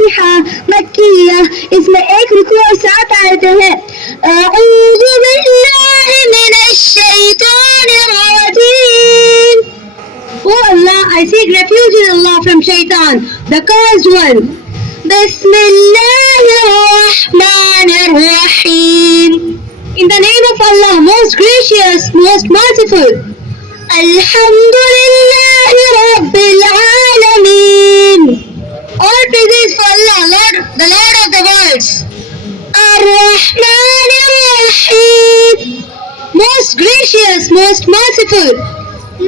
फातिहा मक्किया, इसमें एक रुकू और 7 आयतें हैं। अऊज़ु बिल्लाहि मिनश शैतानिर रजीम। Oh Allah, I seek refuge in Allah from Shaitan, the cursed one. Bismillahirrahmanirrahim. In the name of Allah, most gracious, most merciful. Alhamdulillahi Rabbil Alameen. All praises for Allah, Lord, the Lord of the worlds. Ar-Rahmanir-Rahim. Most gracious, most merciful.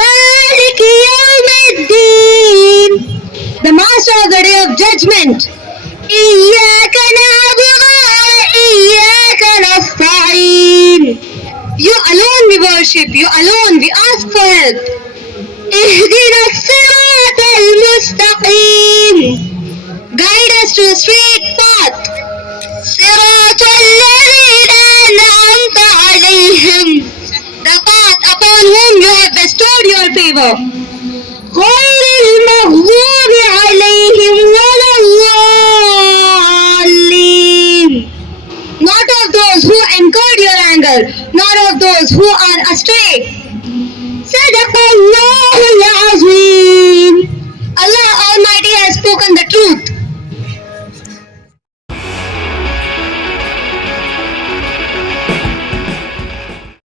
Maliki Yawmiddin. The master of the day of judgment. Iyyaka na'budu wa iyyaka nasta'in. You alone we worship, you alone we ask for help. Ihdina as-sirata al-mustaqim. Guide us to the straight path. Sirata alladhina an'amta alayhim. The path upon whom you have bestowed your favor. غير المغضوب عليهم ولا الضالين. Not of those who incurred your anger, not of those who are astray.